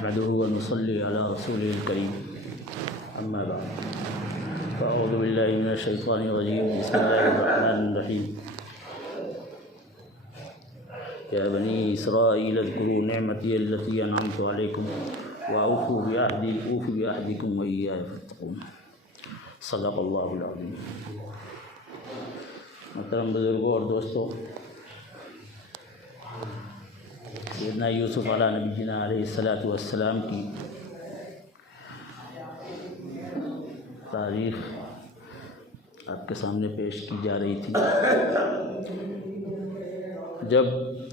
نحمده ونصلي على رسوله الكريم أما بعد فأعوذ بالله من الشيطان الرجيم بسم الله الرحمن الرحيم يا بني إسرائيل اذكروا نعمتي التي أنعمت عليكم وأوفوا بعهدي أوف بعهدكم وإياي فاتقون صدق اللہ العظیم۔ محترم بزرگوں اور دوستوں، سیدنا یوسف علیہ نبینا علیہ السلام کی تاریخ آپ کے سامنے پیش کی جا رہی تھی۔ جب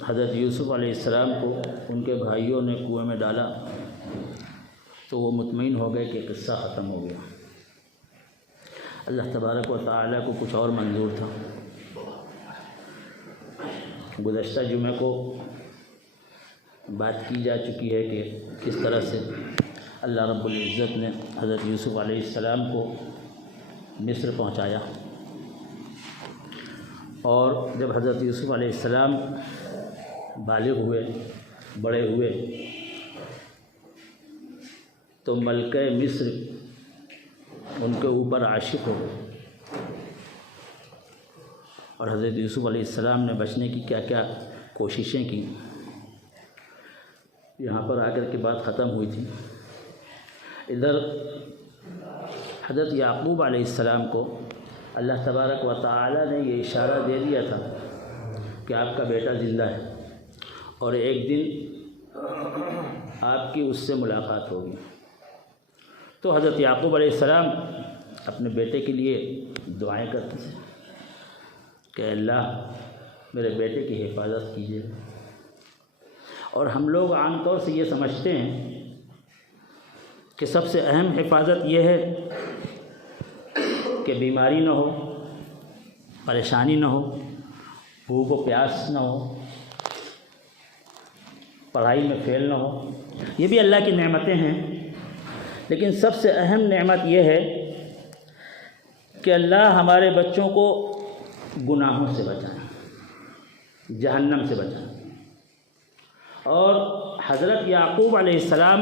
حضرت یوسف علیہ السلام کو ان کے بھائیوں نے کنویں میں ڈالا تو وہ مطمئن ہو گئے کہ قصہ ختم ہو گیا۔ اللہ تبارک و تعالیٰ کو کچھ اور منظور تھا۔ گزشتہ جمعے کو بات کی جا چکی ہے کہ کس طرح سے اللہ رب العزت نے حضرت یوسف علیہ السلام کو مصر پہنچایا، اور جب حضرت یوسف علیہ السلام بالغ ہوئے، بڑے ہوئے، تو ملکہ مصر ان کے اوپر عاشق ہو گئے، اور حضرت یوسف علیہ السلام نے بچنے کی کیا کیا کوششیں کی۔ یہاں پر آ کر کے بات ختم ہوئی تھی۔ ادھر حضرت یعقوب علیہ السلام کو اللہ تبارک و تعالی نے یہ اشارہ دے دیا تھا کہ آپ کا بیٹا زندہ ہے اور ایک دن آپ کی اس سے ملاقات ہوگی۔ تو حضرت یعقوب علیہ السلام اپنے بیٹے کے لیے دعائیں کرتے تھے کہ اللہ میرے بیٹے کی حفاظت کیجیے۔ اور ہم لوگ عام طور سے یہ سمجھتے ہیں کہ سب سے اہم حفاظت یہ ہے کہ بیماری نہ ہو، پریشانی نہ ہو، بھوک و پیاس نہ ہو، پڑھائی میں فیل نہ ہو۔ یہ بھی اللہ کی نعمتیں ہیں، لیکن سب سے اہم نعمت یہ ہے کہ اللہ ہمارے بچوں کو گناہوں سے بچائے، جہنم سے بچائے۔ اور حضرت یعقوب علیہ السلام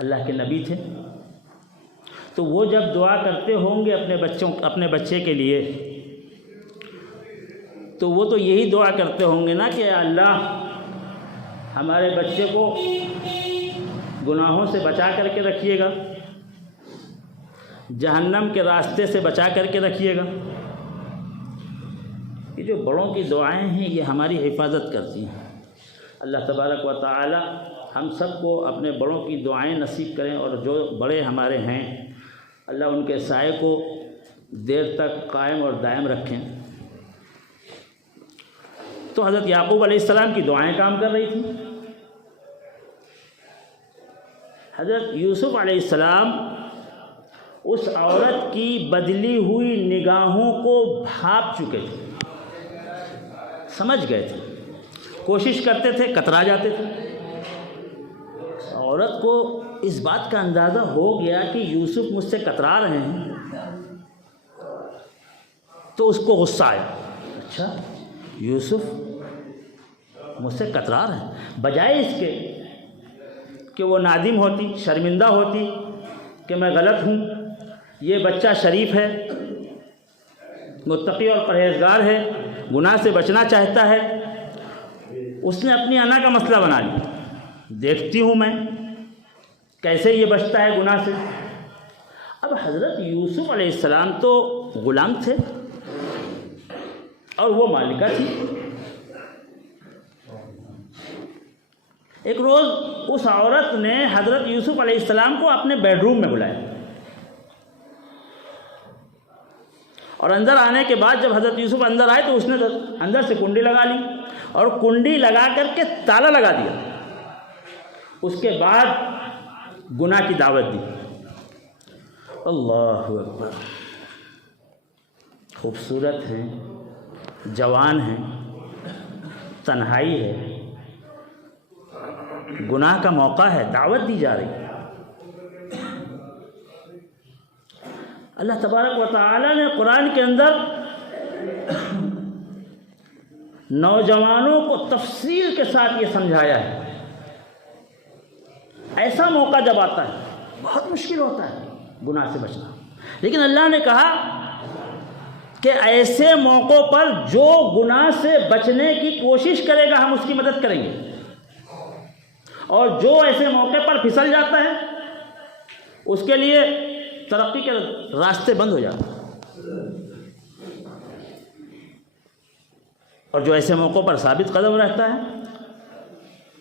اللہ کے نبی تھے، تو وہ جب دعا کرتے ہوں گے اپنے بچے کے لیے، تو وہ تو یہی دعا کرتے ہوں گے نا کہ اللہ ہمارے بچے کو گناہوں سے بچا کر کے رکھیے گا، جہنم کے راستے سے بچا کر کے رکھیے گا۔ یہ جو بڑوں کی دعائیں ہیں یہ ہماری حفاظت کرتی ہیں۔ اللہ تبارک و تعالی ہم سب کو اپنے بڑوں کی دعائیں نصیب کریں، اور جو بڑے ہمارے ہیں اللہ ان کے سائے کو دیر تک قائم اور دائم رکھیں۔ تو حضرت یعقوب علیہ السلام کی دعائیں کام کر رہی تھیں۔ حضرت یوسف علیہ السلام اس عورت کی بدلی ہوئی نگاہوں کو بھاپ چکے تھے، سمجھ گئے تھے، کوشش کرتے تھے، کترا جاتے تھے۔ عورت کو اس بات کا اندازہ ہو گیا کہ یوسف مجھ سے کترا رہے ہیں، تو اس کو غصہ آیا، اچھا یوسف مجھ سے کترا رہے ہیں، بجائے اس کے کہ وہ نادم ہوتی، شرمندہ ہوتی کہ میں غلط ہوں، یہ بچہ شریف ہے، متقی اور پرہیزگار ہے، گناہ سے بچنا چاہتا ہے، اس نے اپنی انا کا مسئلہ بنا لیا، دیکھتی ہوں میں کیسے یہ بچتا ہے گناہ سے۔ اب حضرت یوسف علیہ السلام تو غلام تھے اور وہ مالکہ تھی۔ ایک روز اس عورت نے حضرت یوسف علیہ السلام کو اپنے بیڈ روم میں بلایا، اور اندر آنے کے بعد جب حضرت یوسف اندر آئے تو اس نے اندر سے کنڈی لگا لی، اور کنڈی لگا کر کے تالا لگا دیا۔ اس کے بعد گناہ کی دعوت دی۔ اللہ اکبر، خوبصورت ہیں، جوان ہیں، تنہائی ہے، گناہ کا موقع ہے، دعوت دی جا رہی ہے۔ اللہ تبارک و تعالی نے قرآن کے اندر نوجوانوں کو تفصیل کے ساتھ یہ سمجھایا ہے ایسا موقع جب آتا ہے بہت مشکل ہوتا ہے گناہ سے بچنا، لیکن اللہ نے کہا کہ ایسے موقعوں پر جو گناہ سے بچنے کی کوشش کرے گا ہم اس کی مدد کریں گے، اور جو ایسے موقع پر پھسل جاتا ہے اس کے لیے ترقی کے راستے بند ہو جاتے ہیں، اور جو ایسے موقعوں پر ثابت قدم رہتا ہے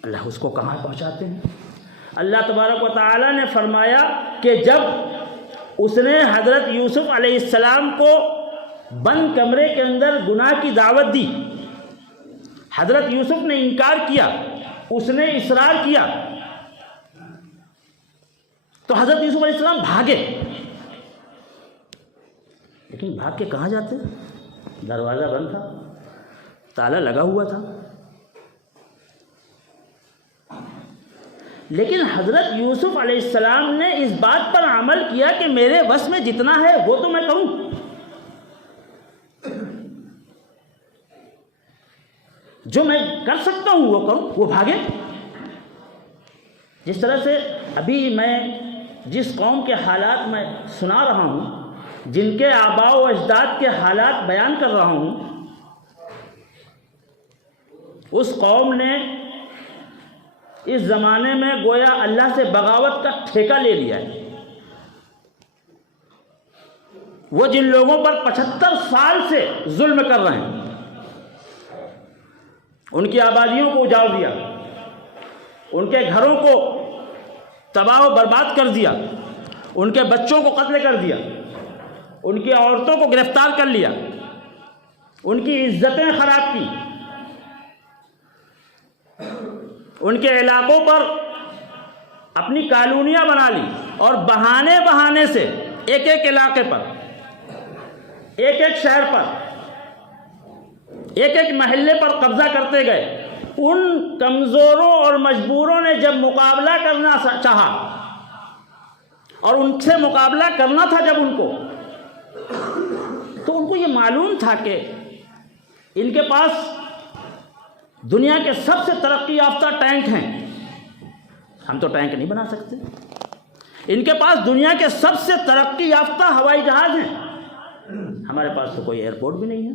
اللہ اس کو کہاں پہنچاتے ہیں۔ اللہ تبارک و تعالیٰ نے فرمایا کہ جب اس نے حضرت یوسف علیہ السلام کو بند کمرے کے اندر گناہ کی دعوت دی، حضرت یوسف نے انکار کیا، اس نے اصرار کیا، تو حضرت یوسف علیہ السلام بھاگے، لیکن بھاگ کے کہاں جاتے؟ دروازہ بند تھا، تالا لگا ہوا تھا، لیکن حضرت یوسف علیہ السلام نے اس بات پر عمل کیا کہ میرے بس میں جتنا ہے وہ تو میں کروں، جو میں کر سکتا ہوں وہ کروں، وہ بھاگے۔ جس طرح سے ابھی میں جس قوم کے حالات میں سنا رہا ہوں، جن کے آباء و اجداد کے حالات بیان کر رہا ہوں، اس قوم نے اس زمانے میں گویا اللہ سے بغاوت کا ٹھیکہ لے لیا ہے۔ وہ جن لوگوں پر 75 سال سے ظلم کر رہے ہیں، ان کی آبادیوں کو اجاڑ دیا، ان کے گھروں کو تباہ و برباد کر دیا، ان کے بچوں کو قتل کر دیا، ان کی عورتوں کو گرفتار کر لیا، ان کی عزتیں خراب کی، ان کے علاقوں پر اپنی کالونیاں بنا لی، اور بہانے سے ایک ایک علاقے پر، ایک ایک شہر پر، ایک ایک محلے پر قبضہ کرتے گئے۔ ان کمزوروں اور مجبوروں نے جب مقابلہ کرنا چاہا، اور ان سے مقابلہ کرنا تھا جب ان کو، تو ان کو یہ معلوم تھا کہ ان کے پاس دنیا کے سب سے ترقی یافتہ ٹینک ہیں، ہم تو ٹینک نہیں بنا سکتے، ان کے پاس دنیا کے سب سے ترقی یافتہ ہوائی جہاز ہیں، ہمارے پاس تو کوئی ایئرپورٹ بھی نہیں ہے،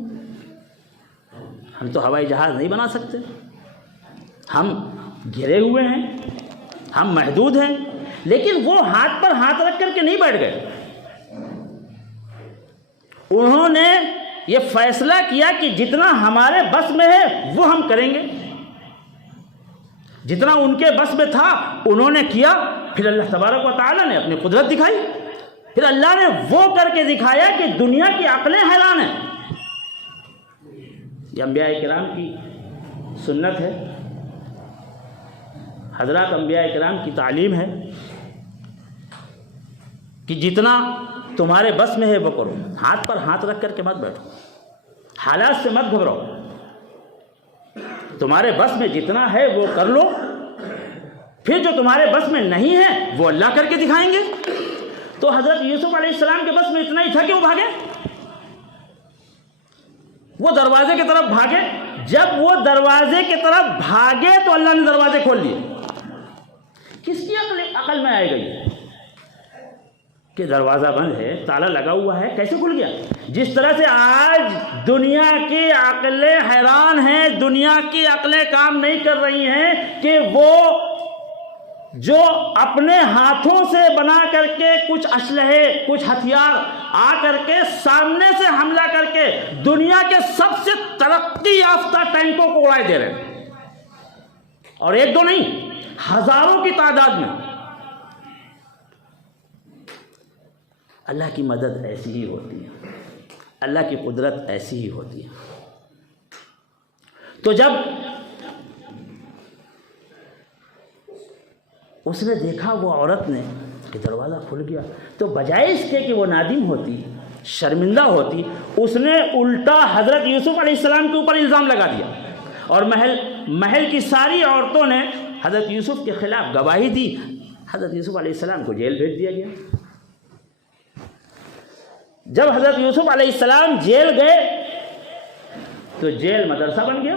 ہم تو ہوائی جہاز نہیں بنا سکتے، ہم گھرے ہوئے ہیں، ہم محدود ہیں۔ لیکن وہ ہاتھ پر ہاتھ رکھ کر کے نہیں بیٹھ گئے، انہوں نے یہ فیصلہ کیا کہ جتنا ہمارے بس میں ہے وہ ہم کریں گے، جتنا ان کے بس میں تھا انہوں نے کیا۔ پھر اللہ تبارک و تعالیٰ نے اپنی قدرت دکھائی، پھر اللہ نے وہ کر کے دکھایا کہ دنیا کی عقلیں حیران ہیں۔ یہ انبیاء کرام کی سنت ہے، حضرات انبیاء کرام کی تعلیم ہے کہ جتنا تمہارے بس میں ہے وہ کرو، ہاتھ پر ہاتھ رکھ کر کے مت بیٹھو، حالات سے مت گھبراؤ، تمہارے بس میں جتنا ہے وہ کر لو، پھر جو تمہارے بس میں نہیں ہے وہ اللہ کر کے دکھائیں گے۔ تو حضرت یوسف علیہ السلام کے بس میں اتنا ہی تھا کہ وہ بھاگے، وہ دروازے کی طرف بھاگے۔ جب وہ دروازے کی طرف بھاگے تو اللہ نے دروازے کھول دیے۔ کس کی عقل میں آئے گئی کہ دروازہ بند ہے، تالا لگا ہوا ہے، کیسے کھل گیا؟ جس طرح سے آج دنیا کی عقلیں حیران ہیں، دنیا کی عقلیں کام نہیں کر رہی ہیں کہ وہ جو اپنے ہاتھوں سے بنا کر کے کچھ اسلحے، کچھ ہتھیار آ کر کے سامنے سے حملہ کر کے دنیا کے سب سے ترقی یافتہ ٹینکوں کو اڑائے دے رہے ہیں، اور ایک دو نہیں، ہزاروں کی تعداد میں۔ اللہ کی مدد ایسی ہی ہوتی ہے، اللہ کی قدرت ایسی ہی ہوتی ہے۔ تو جب اس نے دیکھا وہ عورت نے کہ دروازہ کھل گیا، تو بجائے اس کے کہ وہ نادم ہوتی، شرمندہ ہوتی، اس نے الٹا حضرت یوسف علیہ السلام کے اوپر الزام لگا دیا، اور محل کی ساری عورتوں نے حضرت یوسف کے خلاف گواہی دی۔ حضرت یوسف علیہ السلام کو جیل بھیج دیا گیا۔ جب حضرت یوسف علیہ السلام جیل گئے تو جیل مدرسہ بن گیا۔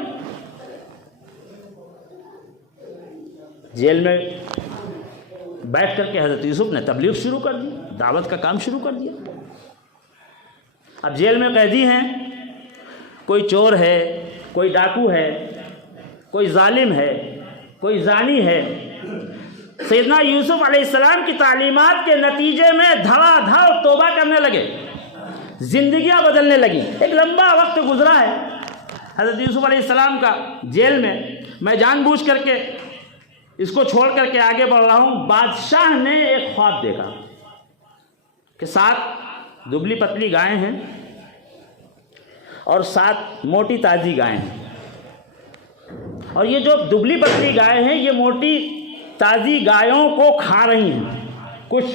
جیل میں بیٹھ کر کے حضرت یوسف نے تبلیغ شروع کر دی، دعوت کا کام شروع کر دیا۔ اب جیل میں قیدی ہیں، کوئی چور ہے، کوئی ڈاکو ہے، کوئی ظالم ہے، کوئی زانی ہے۔ سیدنا یوسف علیہ السلام کی تعلیمات کے نتیجے میں دھڑا دھڑ توبہ کرنے لگے، زندگیاں بدلنے لگیں۔ ایک لمبا وقت گزرا ہے حضرت یوسف علیہ السلام کا جیل میں جان بوجھ کر کے اس کو چھوڑ کر کے آگے بڑھ رہا ہوں۔ بادشاہ نے ایک خواب دیکھا کہ 7 دبلی پتلی گائیں ہیں اور 7 موٹی تازی گائیں ہیں، اور یہ جو دبلی پتلی گائیں ہیں یہ موٹی تازی گایوں کو کھا رہی ہیں۔ کچھ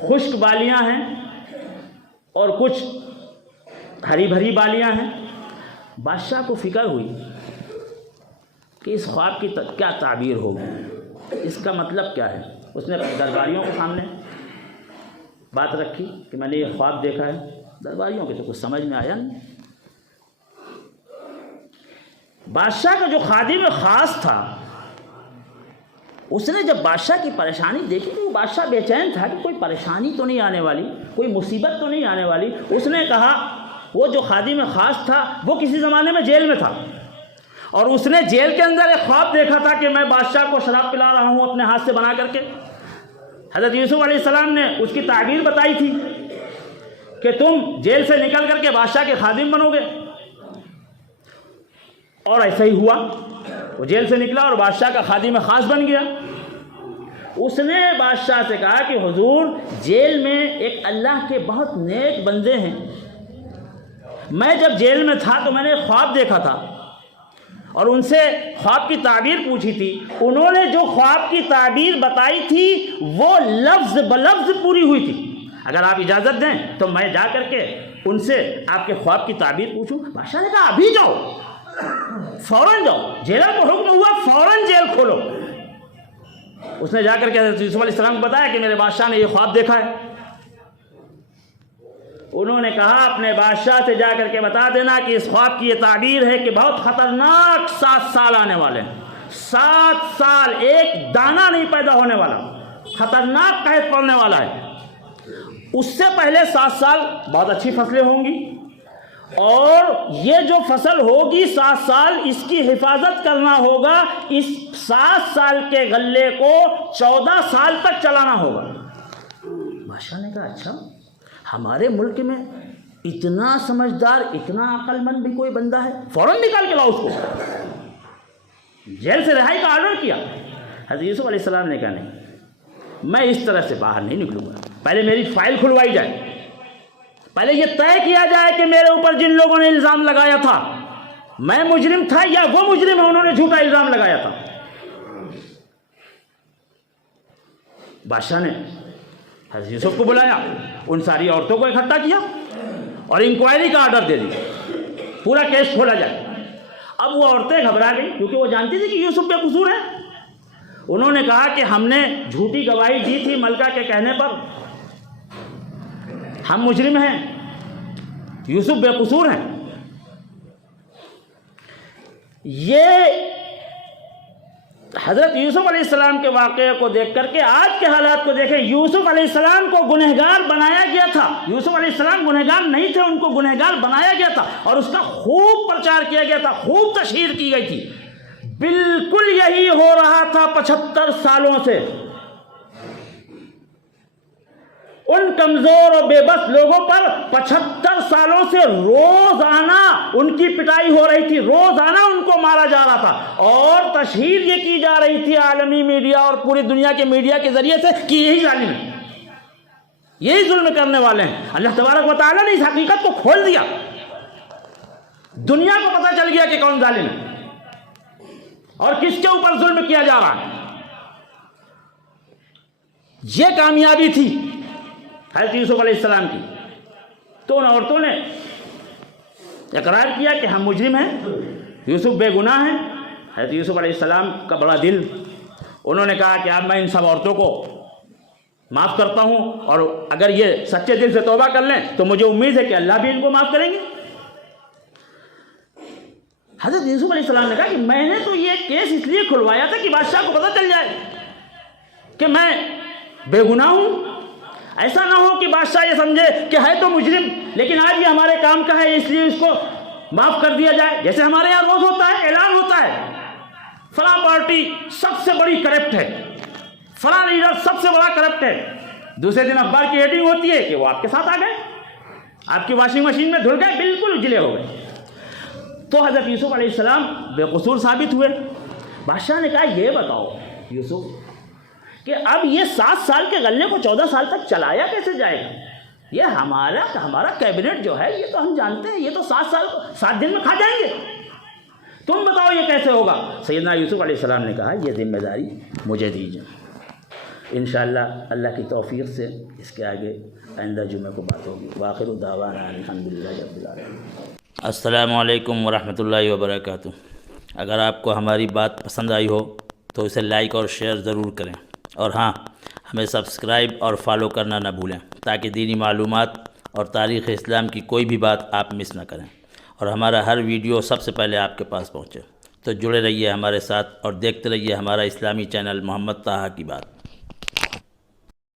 خشک بالیاں ہیں اور کچھ ہری بھری بالیاں ہیں۔ بادشاہ کو فکر ہوئی کہ اس خواب کی کیا تعبیر ہوگی، اس کا مطلب کیا ہے۔ اس نے درباریوں کے سامنے بات رکھی کہ میں نے یہ خواب دیکھا ہے۔ درباریوں کے تو کچھ سمجھ میں آیا نہیں۔ بادشاہ کا جو خادم خاص تھا، اس نے جب بادشاہ کی پریشانی دیکھی تو وہ بادشاہ بے چین تھا کہ کوئی پریشانی تو نہیں آنے والی، کوئی مصیبت تو نہیں آنے والی۔ اس نے کہا، وہ جو خادم خاص تھا وہ کسی زمانے میں جیل میں تھا، اور اس نے جیل کے اندر ایک خواب دیکھا تھا کہ میں بادشاہ کو شراب پلا رہا ہوں اپنے ہاتھ سے بنا کر کے۔ حضرت یوسف علیہ السلام نے اس کی تعبیر بتائی تھی کہ تم جیل سے نکل کر کے بادشاہ کے خادم بنو گے، اور ایسا ہی ہوا۔ وہ جیل سے نکلا اور بادشاہ کا خادم خاص بن گیا۔ اس نے بادشاہ سے کہا کہ حضور، جیل میں ایک اللہ کے بہت نیک بندے ہیں، میں جب جیل میں تھا تو میں نے ایک خواب دیکھا تھا اور ان سے خواب کی تعبیر پوچھی تھی۔ انہوں نے جو خواب کی تعبیر بتائی تھی وہ لفظ بلفظ پوری ہوئی تھی۔ اگر آپ اجازت دیں تو میں جا کر کے ان سے آپ کے خواب کی تعبیر پوچھوں۔ بادشاہ نے کہا ابھی جاؤ، فوراً جاؤ، جیلر کو حکم ہوا فوراً جیل کھولو۔ اس نے جا کر کے حضرت یوسف علیہ السلام کو بتایا کہ میرے بادشاہ نے یہ خواب دیکھا ہے۔ انہوں نے کہا اپنے بادشاہ سے جا کر کے بتا دینا کہ اس خواب کی یہ تعبیر ہے کہ بہت خطرناک 7 سال آنے والے ہیں۔ 7 سال ایک دانہ نہیں پیدا ہونے والا، خطرناک قحط پڑنے والا ہے۔ اس سے پہلے 7 سال بہت اچھی فصلیں ہوں گی، اور یہ جو فصل ہوگی 7 سال اس کی حفاظت کرنا ہوگا۔ اس 7 سال کے غلے کو 14 سال تک چلانا ہوگا۔ بادشاہ نے کہا اچھا، ہمارے ملک میں اتنا سمجھدار، اتنا عقل مند بھی کوئی بندہ ہے؟ فوراً نکال کے لاؤ اس کو۔ جیل سے رہائی کا آرڈر کیا۔ حضرت یوسف علیہ السلام نے کہا نہیں، میں اس طرح سے باہر نہیں نکلوں گا، پہلے میری فائل کھلوائی جائے، پہلے یہ طے کیا جائے کہ میرے اوپر جن لوگوں نے الزام لگایا تھا میں مجرم تھا یا وہ مجرم ہے، انہوں نے جھوٹا الزام لگایا تھا۔ بادشاہ نے حضرت یوسف کو بلایا، ان ساری عورتوں کو اکٹھا کیا اور انکوائری کا آرڈر دے دیا، پورا کیس کھولا جائے۔ اب وہ عورتیں گھبرا گئی کیونکہ وہ جانتی تھی کہ یوسف بے قصور ہے۔ انہوں نے کہا کہ ہم نے جھوٹی گواہی دی تھی ملکہ کے کہنے پر، ہم مجرم ہیں، یوسف بے قصور ہیں۔ یہ حضرت یوسف علیہ السلام کے واقعے کو دیکھ کر کے آج کے حالات کو دیکھیں۔ یوسف علیہ السلام کو گنہگار بنایا گیا تھا، یوسف علیہ السلام گنہگار نہیں تھے، ان کو گنہگار بنایا گیا تھا اور اس کا خوب پرچار کیا گیا تھا، خوب تشہیر کی گئی تھی۔ بالکل یہی ہو رہا تھا 75 سالوں سے۔ ان کمزور اور بے بس لوگوں پر 75 سالوں سے روزانہ ان کی پٹائی ہو رہی تھی، روزانہ ان کو مارا جا رہا تھا، اور تشہیر یہ کی جا رہی تھی عالمی میڈیا اور پوری دنیا کے میڈیا کے ذریعے سے کہ یہی ظالم ہے، یہی ظلم کرنے والے ہیں۔ اللہ تبارک و تعالیٰ نے اس حقیقت کو کھول دیا، دنیا کو پتہ چل گیا کہ کون ظالم ہے اور کس کے اوپر ظلم کیا جا رہا ہے۔ یہ کامیابی تھی حضرت یوسف علیہ السلام کی۔ تو ان عورتوں نے اقرار کیا کہ ہم مجرم ہیں، یوسف بے گناہ ہیں۔ حضرت یوسف علیہ السلام کا بڑا دل، انہوں نے کہا کہ اب میں ان سب عورتوں کو معاف کرتا ہوں، اور اگر یہ سچے دل سے توبہ کر لیں تو مجھے امید ہے کہ اللہ بھی ان کو معاف کریں گے۔ حضرت یوسف علیہ السلام نے کہا کہ میں نے تو یہ کیس اس لیے کھلوایا تھا کہ بادشاہ کو پتہ چل جائے کہ میں بے گناہ ہوں. ایسا نہ ہو کہ بادشاہ یہ سمجھے کہ ہے تو مجرم لیکن آج یہ ہمارے کام کا ہے اس لیے اس کو معاف کر دیا جائے. جیسے ہمارے یہاں روز ہوتا ہے، اعلان ہوتا ہے فلاں پارٹی سب سے بڑی کرپٹ ہے، فلاں لیڈر سب سے بڑا کرپٹ ہے. دوسرے دن اخبار کی ہیڈنگ ہوتی ہے کہ وہ آپ کے ساتھ آ گئے، آپ کی واشنگ مشین میں دھل گئے، بالکل اجلے ہو گئے. تو حضرت یوسف علیہ السلام بے قصور ثابت ہوئے. بادشاہ نے کہا یہ بتاؤ یوسف کہ اب یہ 7 سال کے غلے کو 14 سال تک چلایا کیسے جائے گا؟ یہ ہمارا کیبنٹ جو ہے یہ تو ہم جانتے ہیں، یہ تو 7 دن میں کھا جائیں گے. تم بتاؤ یہ کیسے ہوگا؟ سیدنا یوسف علیہ السلام نے کہا یہ ذمہ داری مجھے دیجیے. انشاءاللہ اللہ کی توفیق سے اس کے آگے آئندہ جمعہ کو بات ہوگی. وآخر دعوانا الحمدللہ رب العالمین. السلام علیکم ورحمۃ اللہ وبرکاتہ. اگر آپ کو ہماری بات پسند آئی ہو تو اسے لائک اور شیئر ضرور کریں، اور ہاں ہمیں سبسکرائب اور فالو کرنا نہ بھولیں تاکہ دینی معلومات اور تاریخ اسلام کی کوئی بھی بات آپ مس نہ کریں اور ہمارا ہر ویڈیو سب سے پہلے آپ کے پاس پہنچے. تو جڑے رہیے ہمارے ساتھ اور دیکھتے رہیے ہمارا اسلامی چینل محمد طٰہٰ کی بات.